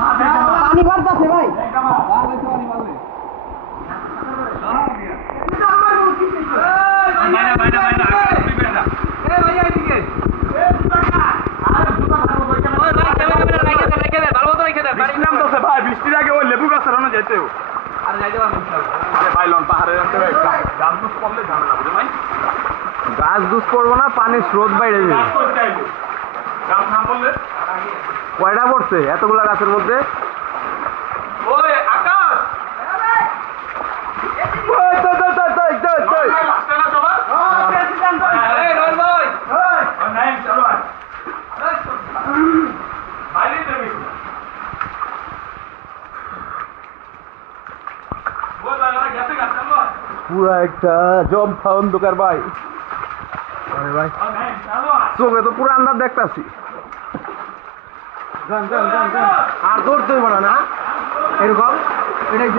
পানি বাড়তাছে ভাই। বৃষ্টির আগে ওই লেবু গাছের ওখানে যেতেও আর যাইতে পারবেন ভাই লন পাহাড়ে গাছ দুষ পড়লে ঝামেলা বুঝে ভাই গাছ দুষ পড়বো না, পানির স্রোত বাইরে যাবে। গাছ না পড়লে কয়টা পড়ছে এতগুলা গাছের মধ্যে? ওই আকাশ পুরা একটা জম্পা অন্ধকার ভাই। ভাই চোখে তো পুরো আন্দাজ দেখতাছি। আর ধরতে হইব না এরকম এটাই